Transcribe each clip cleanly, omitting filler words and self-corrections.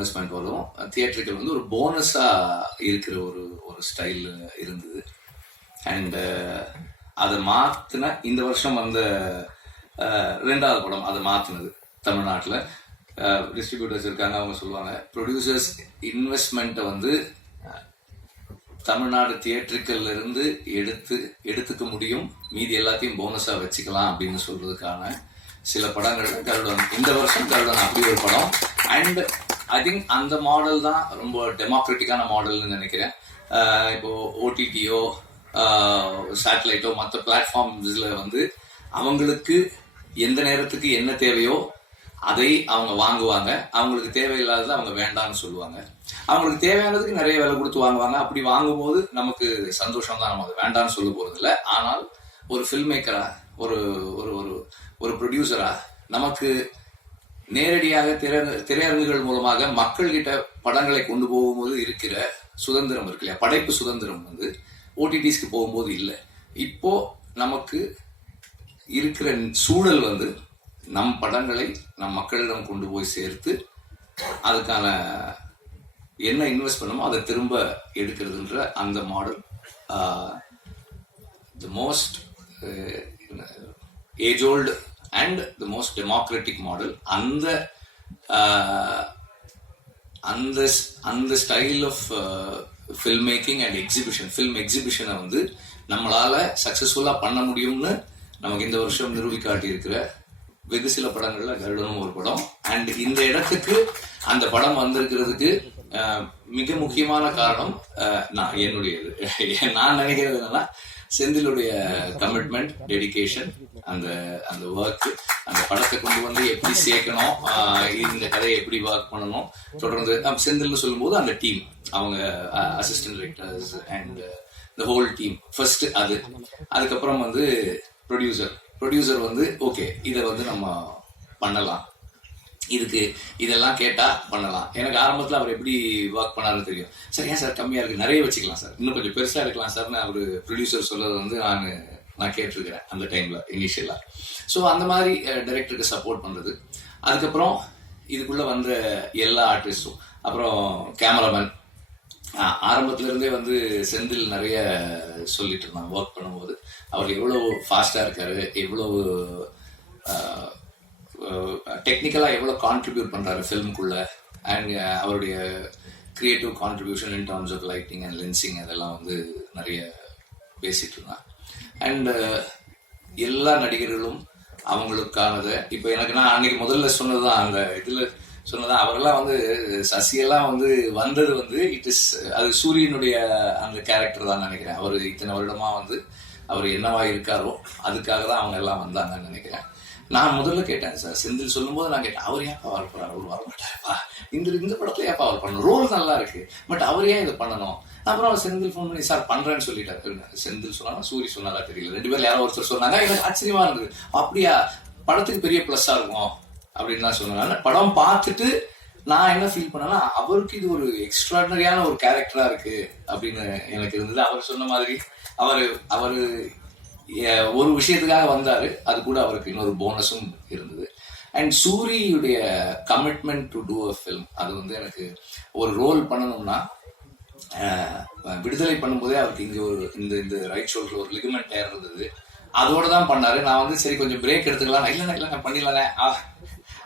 Investment வரும். தியேட்டர்கள் வந்து ஒரு போனஸாக இருக்கிற ஒரு ஒரு ஸ்டைல் இருந்தது. அண்டு அதை மாற்றின இந்த வருஷம் வந்த 2வது படம் அதை மாற்றினது தமிழ்நாட்டில். டிஸ்ட்ரிபியூட்டர்ஸ் இருக்காங்க, அவங்க சொல்லுவாங்க ப்ரொடியூசர்ஸ் இன்வெஸ்ட்மெண்ட்டை வந்து தமிழ்நாடு தியேட்டருக்கள்ல இருந்து எடுத்துக்க முடியும், மீதி எல்லாத்தையும் போனஸாக வச்சுக்கலாம் அப்படின்னு சொல்றதுக்கான சில படங்கள் கருடன். இந்த வருஷம் கருடன் அப்படி ஒரு படம். அண்ட் ஐ திங்க் அந்த மாடல் தான் ரொம்ப டெமோக்ராட்டிக்கான மாடல்னு நினைக்கிறேன். இப்போ ஓடிடியோ சேட்டலைட்டோ மற்ற பிளாட்ஃபார்ம்ஸில் வந்து அவங்களுக்கு எந்த நேரத்துக்கு என்ன தேவையோ அதை அவங்க வாங்குவாங்க. அவங்களுக்கு தேவையில்லாததை அவங்க வேண்டாம்னு சொல்லுவாங்க. அவங்களுக்கு தேவையானதுக்கு நிறைய விலை கொடுத்து வாங்குவாங்க. அப்படி வாங்கும்போது நமக்கு சந்தோஷம் தான், நம்ம அதை வேண்டாம்னு சொல்ல போறது இல்லை. ஆனால் ஒரு ஃபில்ம் மேக்கரா, ஒரு ஒரு ஒரு ஒரு ப்ரொடியூசரா நமக்கு நேரடியாக திரையரங்குகள் மூலமாக மக்கள்கிட்ட படங்களை கொண்டு போகும்போது இருக்கிற சுதந்திரம் இருக்கு இல்லையா, படைப்பு சுதந்திரம் வந்து ஓடிடிஸ்க்கு போகும்போது இல்லை. இப்போ நமக்கு இருக்கிற சூழல் வந்து நம் படங்களை நம் மக்களிடம் கொண்டு போய் சேர்த்து அதுக்கான என்ன இன்வெஸ்ட் பண்ணமோ அதை திரும்ப எடுக்கிறதுன்ற அந்த model the most age old and the most democratic model. அந்த style of film making and exhibition, film எக்ஸிபிஷனை வந்து நம்மளால சக்சஸ்ஃபுல்லாக பண்ண முடியும்னு நமக்கு இந்த வருஷம் நிரூபிக்காட்டி இருக்கிற வெகு சில படங்கள்ல கருடனும் ஒரு படம். அண்ட் இந்த இடத்துக்கு அந்த படம் வந்திருக்கிறதுக்கு மிக முக்கியமான காரணம் நான் நினைக்கிறது என்னன்னா, செந்திலுடைய கமிட்மெண்ட், டெடிகேஷன், அந்த அந்த ஒர்க், அந்த படத்தை கொண்டு வந்து எப்படி சேர்க்கணும், இந்த கதையை எப்படி ஒர்க் பண்ணணும், தொடர்ந்து செந்தில்னு சொல்லும்போது அந்த டீம், அவங்க assistant directors and the whole team first. அதுக்கப்புறம் வந்து ப்ரொடியூசர் வந்து ஓகே இதை வந்து நம்ம பண்ணலாம், இதுக்கு இதெல்லாம் கேட்டா பண்ணலாம். எனக்கு ஆரம்பத்தில் அவர் எப்படி ஒர்க் பண்ணாருன்னு தெரியும். சார் ஏன் சார் கம்மியா இருக்கு, நிறைய வச்சுக்கலாம் சார், இன்னும் கொஞ்சம் பெருசா இருக்கலாம் சார்னு அவர் ப்ரொடியூசர் சொல்றது வந்து நான் கேட்டிருக்கிறேன் அந்த டைம்ல இனிஷியலா. ஸோ அந்த மாதிரி டைரக்டருக்கு சப்போர்ட் பண்றது. அதுக்கப்புறம் இதுக்குள்ள வந்த எல்லா ஆர்டிஸ்டும், அப்புறம் கேமராமேன், ஆரம்பத்துல இருந்தே வந்து செந்தில் நிறைய சொல்லிட்டு இருந்தாங்க ஒர்க் பண்ணும்போது, அவர் எவ்வளவு ஃபாஸ்டா இருக்காரு, எவ்வளவு டெக்னிக்கலா எவ்வளவு கான்ட்ரிபியூட் பண்றாரு ஃபில்முக்குள்ள, அண்ட் அவருடைய creative contribution in terms of lighting and lensing அதெல்லாம் வந்து நிறைய பேசிட்டு இருந்தாங்க. அண்ட் எல்லா நடிகர்களும் அவங்களுக்கானதை இப்போ எனக்கு நான் அன்னைக்கு முதல்ல சொன்னதுதான், அந்த இதுல சொன்னதான், அவரெல்லாம் வந்து சசியெல்லாம் வந்து வந்தது வந்து அது சூரியனுடைய அந்த கேரக்டர் தான் நினைக்கிறேன். அவர் இத்தனை வருடமா வந்து அவர் என்னவா இருக்காரோ அதுக்காக தான் அவங்க எல்லாம் வந்தாங்கன்னு நினைக்கிறேன். நான் முதல்ல கேட்டேன் சார், செந்தில் சொல்லும் போது நான் கேட்டேன், அவர் ஏன்ப்பா வர போறாரு, அவர் வரமாட்டாருப்பா, இந்த படத்துல ஏன்ப்பா அவர் பண்ணணும், ரோல் நல்லா இருக்கு, பட் அவர் ஏன் இதை பண்ணணும். அப்புறம் செந்தில் ஃபோன் பண்ணி சார் பண்றேன்னு சொல்லிட்டாரு. செந்தில் சொன்னா சூரி சொன்னாரா தெரியல, 2 பேர்ல யாரோ ஒருத்தர் சொன்னாங்க. எனக்கு ஆச்சரியமா இருந்தது, அப்படியா படத்துக்கு பெரிய பிளஸ்ஸா இருக்கும் அப்படின்னு தான் சொன்னாங்க. படம் பார்த்துட்டு நான் என்ன ஃபீல் பண்ணேன்னா, அவருக்கு இது ஒரு எக்ஸ்ட்ராடனரியான ஒரு கேரக்டரா இருக்கு அப்படின்னு எனக்கு இருந்தது. அவர் சொன்ன மாதிரி அவரு ஒரு விஷயத்துக்காக வந்தாரு, அது கூட அவருக்கு இன்னொரு போனஸும் இருந்தது. அண்ட் சூரியுடைய commitment to do a film, அது வந்து எனக்கு ஒரு ரோல் பண்ணணும்னா, விடுதலை பண்ணும்போதே அவருக்கு இங்க ஒரு இந்த ரைட் ஷோல்டர்ல ஒரு லிகமெண்ட் டயர் இருந்தது, அதோட தான் பண்ணாரு. நான் வந்து சரி கொஞ்சம் பிரேக் எடுத்துக்கலாம், இல்லை நான் பண்ணிடலானே.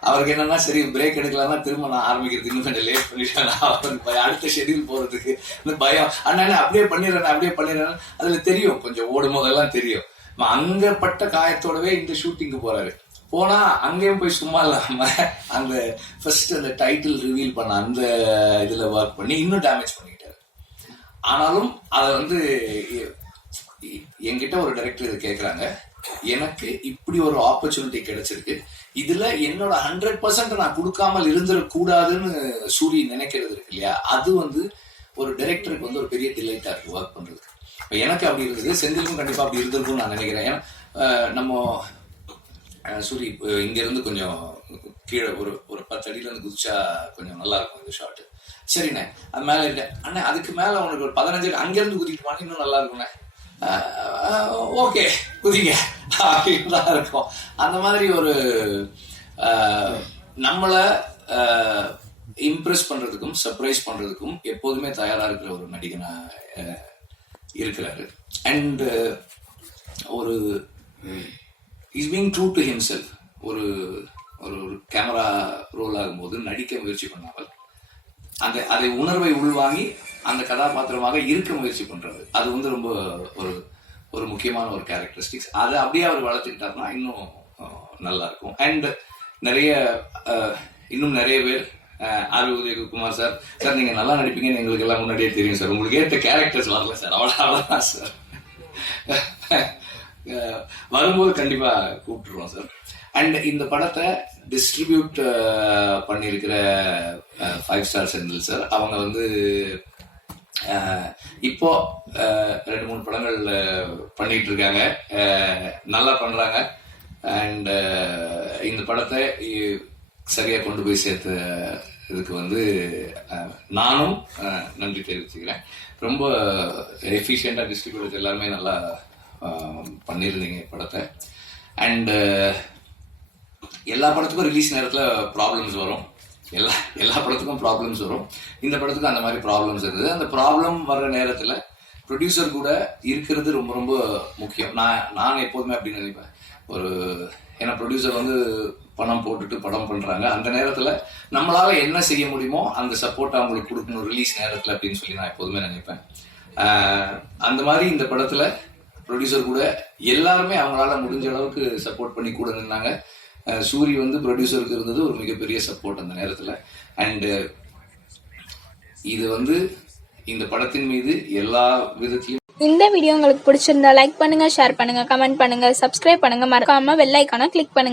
அவருக்கு என்னன்னா சரி பிரேக் எடுக்கலாம்னா திரும்ப நான் ஆரம்பிக்கிறது இன்னும் கொஞ்சம் லேட் பண்ணிட்டேன், அவருக்கு அடுத்த ஷெடியூல் போறதுக்கு இந்த பயம். அண்ணா அப்படியே பண்ணிடுறேன், அதுல தெரியும் கொஞ்சம் ஓடும் போதெல்லாம் தெரியும். அங்க பட்ட காயத்தோடவே இந்த ஷூட்டிங்கு போறாரு. போனா அங்கேயும் போய் சும்மா இல்லாம அந்த ஃபர்ஸ்ட் அந்த டைட்டில் ரிவீல் பண்ண அந்த இதுல ஒர்க் பண்ணி இன்னும் டேமேஜ் பண்ணிக்கிட்டாரு. ஆனாலும் அதை வந்து என்கிட்ட ஒரு டைரக்டர் இது கேட்கறாங்க, எனக்கு இப்படி ஒரு ஆப்பர்ச்சுனிட்டி கிடைச்சிருக்கு, இதுல என்னோட 100% நான் கொடுக்காமல் இருந்துடக்கூடாதுன்னு சூரி நினைக்கிறது இருக்கு இல்லையா, அது வந்து ஒரு டைரக்டருக்கு வந்து ஒரு பெரிய டிலைட்டா இருக்கு ஒர்க் பண்றதுக்கு. எனக்கு அப்படி இருக்குது, செந்திலுக்கும் கண்டிப்பா அப்படி இருந்திருக்கும்னு நான் நினைக்கிறேன். ஏன்னா நம்ம சூரி இங்க இருந்து கொஞ்சம் கீழே ஒரு 10 அடியில இருந்து குதிச்சா கொஞ்சம் நல்லா இருக்கும் இந்த ஷாட். சரிண்ணே அது மேல இல்லை அண்ணே, அதுக்கு மேல உனக்கு ஒரு 15 அடி அங்க இருந்து குதிக்கிட்டு இன்னும் நல்லா இருக்கும்ண்ணே, ஓகே குதிங்க அப்படின்னு தான் இருக்கும். அந்த மாதிரி ஒரு நம்மளை இம்ப்ரெஸ் பண்றதுக்கும் சர்ப்ரைஸ் பண்றதுக்கும் எப்போதுமே தயாரா இருக்கிற ஒரு நடிகனா இருக்கிறாரு. அண்ட் ஒரு is being true to himself. ஒரு ஒரு கேமரா ரோல் ஆகும்போது நடிக்க முயற்சி பண்ணாமல் அதை உணர்வை உள்வாங்கி அந்த கதாபாத்திரமாக இருக்க முயற்சி பண்றது, அது வந்து ரொம்ப ஒரு ஒரு முக்கியமான ஒரு கேரக்டரிஸ்டிக்ஸ். அதை அப்படியே அவர் வளர்த்துக்கிட்டாருன்னா இன்னும் நல்லா இருக்கும். அண்ட் இன்னும் நிறைய பேர் உதயகுமார் சார், சார் நீங்க நல்லா நடிப்பீங்கன்னு எங்களுக்கு எல்லாம் முன்னாடியே தெரியும் சார், உங்களுக்கு ஏற்ற கேரக்டர்ஸ் வரல சார், அவ்வளவுதான் சார், வரும்போது கண்டிப்பா கூப்பிட்டுருவோம் சார். அண்ட் இந்த படத்தை டிஸ்ட்ரிபியூட் பண்ணியிருக்கிற 5 Star செந்தில் சார், அவங்க வந்து இப்போ 2-3 படங்கள் பண்ணிட்டு இருக்காங்க, நல்லா பண்றாங்க. அண்ட் இந்த படத்தை சரியா கொண்டு போய் சேர்த்த இதுக்கு வந்து நானும் நன்றி தெரிவிச்சுக்கிறேன். ரொம்ப எஃபிஷியண்டா டிஸ்ட்ரிபியூட்டர்ஸ் எல்லாருமே நல்லா பண்ணியிருந்தீங்க படத்தை. அண்ட் எல்லா படத்துக்கும் ரிலீஸ் நேரத்தில் ப்ராப்ளம்ஸ் வரும், எல்லா படத்துக்கும் ப்ராப்ளம்ஸ் வரும். இந்த படத்துக்கும் அந்த மாதிரி ப்ராப்ளம்ஸ் இருந்தது. அந்த ப்ராப்ளம் வர்ற நேரத்தில் ப்ரொடியூசர் கூட இருக்கிறது ரொம்ப ரொம்ப முக்கியம். நான் எப்போதுமே அப்படின்னு நினைப்பேன். ஏன்னா ப்ரொடியூசர் வந்து பணம் போட்டுட்டு படம் பண்றாங்க, அந்த நேரத்தில் நம்மளால என்ன செய்ய முடியுமோ அந்த சப்போர்ட் அவங்களுக்கு கொடுக்கணும் ரிலீஸ் நேரத்தில் அப்படின்னு சொல்லி நான் எப்போதுமே நினைப்பேன். அந்த மாதிரி இந்த படத்தில் ப்ரொடியூசர் கூட எல்லாருமே அவங்களால முடிஞ்ச அளவுக்கு சப்போர்ட் பண்ணி கூட நின்னாங்க. சூரி வந்து ப்ரொடியூசருக்கு இருந்தது ஒரு மிகப்பெரிய சப்போர்ட் அந்த நேரத்தில். அண்டு இது வந்து இந்த படத்தின் மீது எல்லா விதத்திலும். இந்த வீடியோ உங்களுக்கு பிடிச்சிருந்தா லைக் பண்ணுங்க, ஷேர் பண்ணுங்க, கமெண்ட் பண்ணுங்க, சப்ஸ்கிரைப் பண்ணுங்க, மறக்காம பெல் ஐகானை கிளிக் பண்ணுங்க.